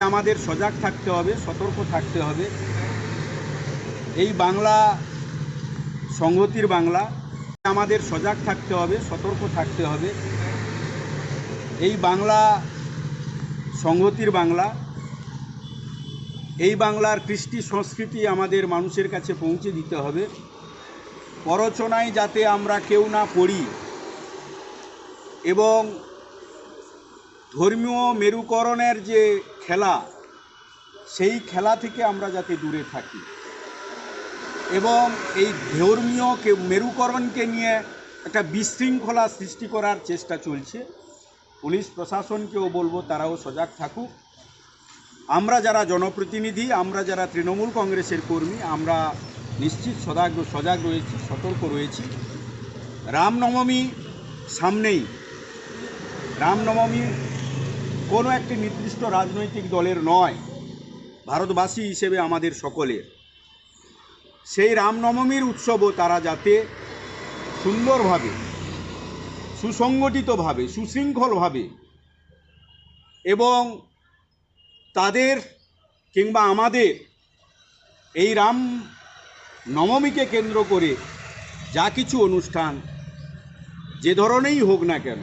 আমাদের সজাগ থাকতে হবে, সতর্ক থাকতে হবে। এই বাংলা, সংহতির বাংলা, আমাদের সজাগ থাকতে হবে, সতর্ক থাকতে হবে। এই বাংলা, সংহতির বাংলা, এই বাংলার কৃষ্টি সংস্কৃতি আমাদের মানুষের কাছে পৌঁছে দিতে হবে। পরচনায় যাতে আমরা কেউ না পড়ি এবং ধর্মীয় মেরুকরণের যে খেলা, সেই খেলা থেকে আমরা যাতে দূরে থাকি। এবং এই ধর্মীয় মেরুকরণকে নিয়ে একটা বিশৃঙ্খলা সৃষ্টি করার চেষ্টা চলছে। পুলিশ প্রশাসনকেও বলব, তারাও সজাগ থাকুক। আমরা যারা জনপ্রতিনিধি, আমরা যারা তৃণমূল কংগ্রেসের কর্মী, আমরা নিশ্চিত সজাগ সজাগ রয়েছি, সতর্ক রয়েছি। রামনবমী সামনেই, রামনবমী কোনো একটি নির্দিষ্ট রাজনৈতিক দলের নয়, ভারতবাসী হিসেবে আমাদের সকলের। সেই রামনবমীর উৎসবও তারা যাতে সুন্দরভাবে, সুসংগঠিতভাবে, সুশৃঙ্খলভাবে এবং তাদের কিংবা আমাদের এই রাম নবমীকে কেন্দ্র করে যা কিছু অনুষ্ঠান, যে ধরনেরই হোক না কেন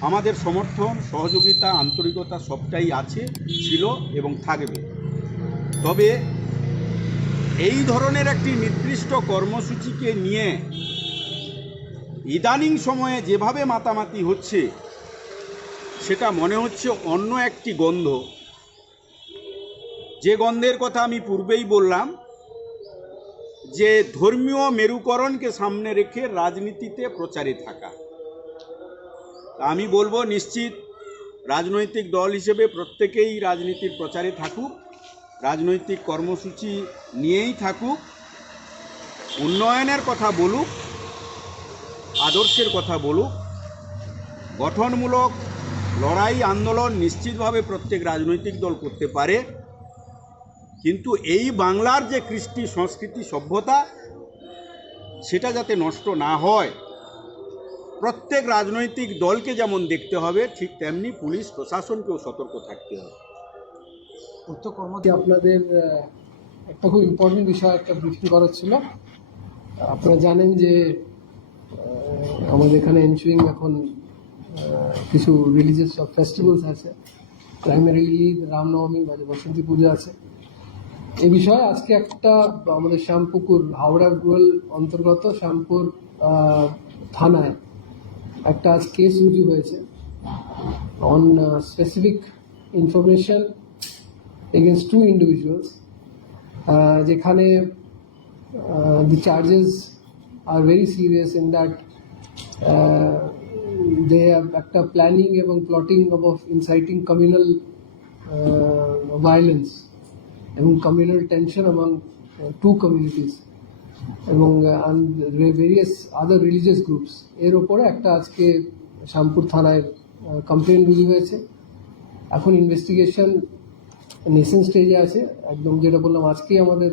আমাদের সমর্থন, সহযোগিতা, আন্তরিকতা সবটাই আছে, ছিল এবং থাকবে। তবে এই ধরনের একটি নির্দিষ্ট কর্মসূচিকে নিয়ে ইদানিং সময়ে যেভাবে মাতামাতি হচ্ছে, সেটা মনে হচ্ছে অন্য একটি গন্ধ। যে গন্ধের কথা আমি পূর্বেই বললাম, যে ধর্মীয় মেরুকরণকে সামনে রেখে রাজনীতিতে প্রচারে থাকা। আমি বলব নিশ্চিত রাজনৈতিক দল হিসেবে প্রত্যেকেই রাজনীতির প্রচারে থাকুক, রাজনৈতিক কর্মসূচি নিয়েই থাকুক, উন্নয়নের কথা বলুক, আদর্শের কথা বলুক, গঠনমূলক লড়াই আন্দোলন নিশ্চিতভাবে প্রত্যেক রাজনৈতিক দল করতে পারে। কিন্তু এই বাংলার যে কৃষ্টি সংস্কৃতি সভ্যতা, সেটা যাতে নষ্ট না হয়। প্রত্যেক রাজনৈতিক দলকে যেমন দেখতে হবে, ঠিক তেমনি পুলিশ প্রশাসনকেও সতর্ক থাকতে হবে। কর্মতে আপনাদের একটা খুব ইম্পর্টেন্ট বিষয়, একটা ব্রিফিং করার ছিল। আপনারা জানেন যে আমাদের এখানে এনশুইং এখন কিছু রিলিজিয়াস সব ফেস্টিভ্যালস আছে। প্রাইমারিলি রামনবমী বা বসন্তী পুজো আছে। এ বিষয়ে আজকে একটা, আমাদের শ্যামপুকুর, হাওড়া রুরাল অন্তর্গত শ্যামপুর থানায় একটা আজ কেস রুজু হয়েছে on specific information against two individuals uh, যেখানে uh, the charges are very serious in that uh, they have একটা planning এবং plotting of inciting communal uh, violence এবং communal tension among uh, two communities এবং various other religious groups এর ওপরে একটা আজকে শ্যামপুর থানায় কমপ্লেন রুজু হয়েছে। এখন ইনভেস্টিগেশন নেসেন স্টেজে আছে। একদম যেটা বললাম, আজকেই আমাদের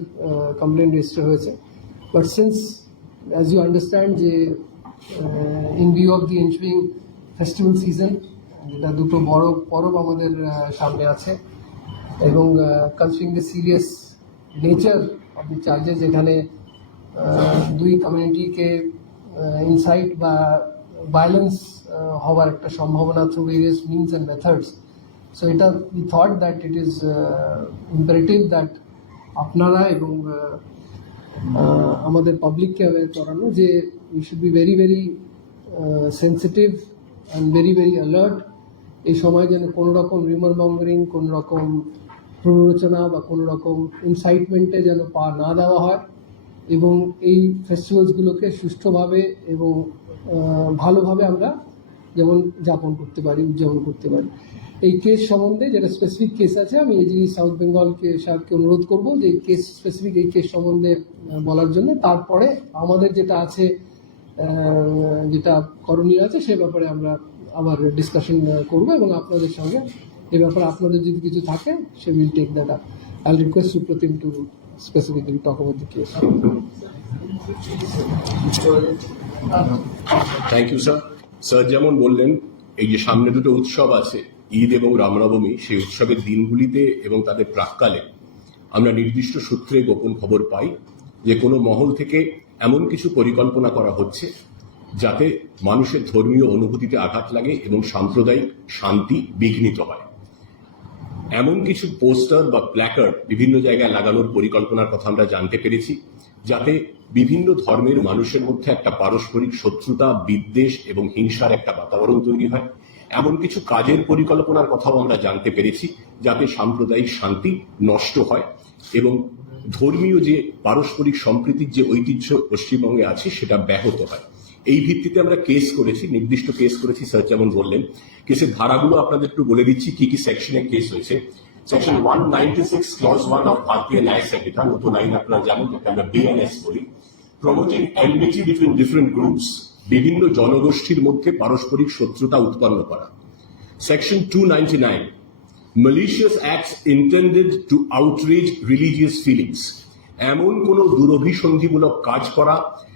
কমপ্লেন রেজিস্টার হয়েছে। But since as you understand যে in view of the ensuing festival season যেটা দুটো বড় পরব আমাদের সামনে আছে, এবং considering the serious nature of the charges যেখানে দুই কমিউনিটিকে ইনসাইট বা ভায়োলেন্স হওয়ার একটা সম্ভাবনা through various means and methods so এটা we thought that it is imperative that আপনারা এবং আমাদের পাবলিককে অ্যাওয়ার করানো যে we should be very very sensitive and very very alert এই সময় যেন কোনো রকম রিমার মঙ্গারিং কোনো রকম প্ররোচনা বা কোনো রকম ইনসাইটমেন্টে যেন পা না দেওয়া হয়। এবং এই ফেস্টিভ্যালসগুলোকে সুষ্ঠুভাবে এবং ভালোভাবে আমরা যেমন যাপন করতে পারি, উদযাপন করতে পারি। এই কেস সম্বন্ধে যেটা স্পেসিফিক কেস আছে, আমি এই জিনিস সাউথ বেঙ্গলকে সাহেবকে অনুরোধ করব যে কেস স্পেসিফিক এই কেস সম্বন্ধে বলার জন্য। তারপরে আমাদের যেটা আছে যেটা করণীয় আছে, সে ব্যাপারে আমরা আবার ডিসকাশন করব এবং আপনাদের সঙ্গে এ ব্যাপারে আপনাদের যদি কিছু থাকে, সে will take that up I request Suprotim to specifically talk about the case thank you sir sir যেমন বললেন, এই যে সামনে দুটো উৎসব আছে, ঈদ এবং রামনবমী, সেই উৎসবের দিনগুলিতে এবং তাদের প্রাককালে আমরা নির্দিষ্ট সূত্রে গোপন খবর পাই যে কোনো মহল থেকে এমন কিছু পরিকল্পনা করা হচ্ছে যাতে মানুষের ধর্মীয় অনুভূতিতে আঘাত লাগে এবং সাম্প্রদায়িক শান্তি বিঘ্নিত হয়। এমন কিছু পোস্টার বা প্ল্যাকার্ড বিভিন্ন জায়গায় লাগানোর পরিকল্পনার কথা আমরা জানতে পেরেছি, যাতে বিভিন্ন ধর্মের মানুষের মধ্যে একটা পারস্পরিক শত্রুতা, বিদ্বেষ এবং হিংসার একটা বাতাবরণ তৈরি হয়। এমন কিছু কাজের পরিকল্পনার কথাও আমরা জানতে পেরেছি, যাতে সাম্প্রদায়িক শান্তি নষ্ট হয় এবং ধর্মীয় যে পারস্পরিক সম্প্রীতির যে ঐতিহ্য পশ্চিমবঙ্গে আছে, সেটা ব্যাহত হয়। এই ভিত্তিতে আমরা কেস করেছি, নির্দিষ্ট কেস করেছি স্যার যেমন বললেন। কেসের ধারাগুলো আপনাদের একটু বলে দিচ্ছি, কি কি সেকশনে কেস হয়েছে। Section one ninety six clause one of Bharatiya Nyaya Sanhita নতুন আইন আপনারা জানেন যাকে আমরা বিএনএস বলি promoting enmity between different groups বিভিন্ন জনগোষ্ঠীর মধ্যে পারস্পরিক শত্রুতা উৎপন্ন করা। Section two ninety nine malicious acts intended to outrage religious feelings, এমন কোন দুরভিসন্ধিমূলক কাজ করা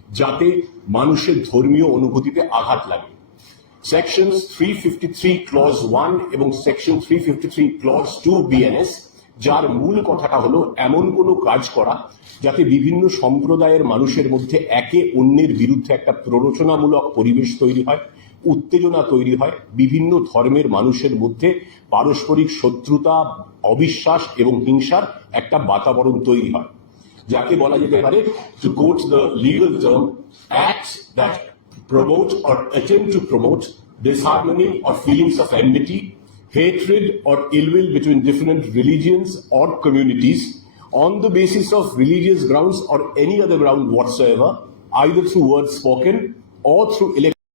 যাতে মানুষের ধর্মীয় অনুভূতিতে আঘাত লাগে। Section three fifty three clause one এবং section three fifty three clause two BNS যার মূল কথাটা হলো এমন কোনো কাজ করা যাতে বিভিন্ন সম্প্রদায়ের মানুষের মধ্যে একে অন্যের বিরুদ্ধে একটা প্ররোচনামূলক পরিবেশ তৈরি হয়, উত্তেজনা তৈরি হয়, বিভিন্ন ধর্মের মানুষের মধ্যে পারস্পরিক শত্রুতা, অবিশ্বাস এবং হিংসার একটা বাতাবরণ তৈরি হয়। যাকে বলা যেতে পারে to quote the legal term acts that promote or attempt to promote disharmony or feelings of enmity, hatred or ill will between different religions or communities on the basis of religious grounds or any other ground whatsoever, either through words spoken or through elect.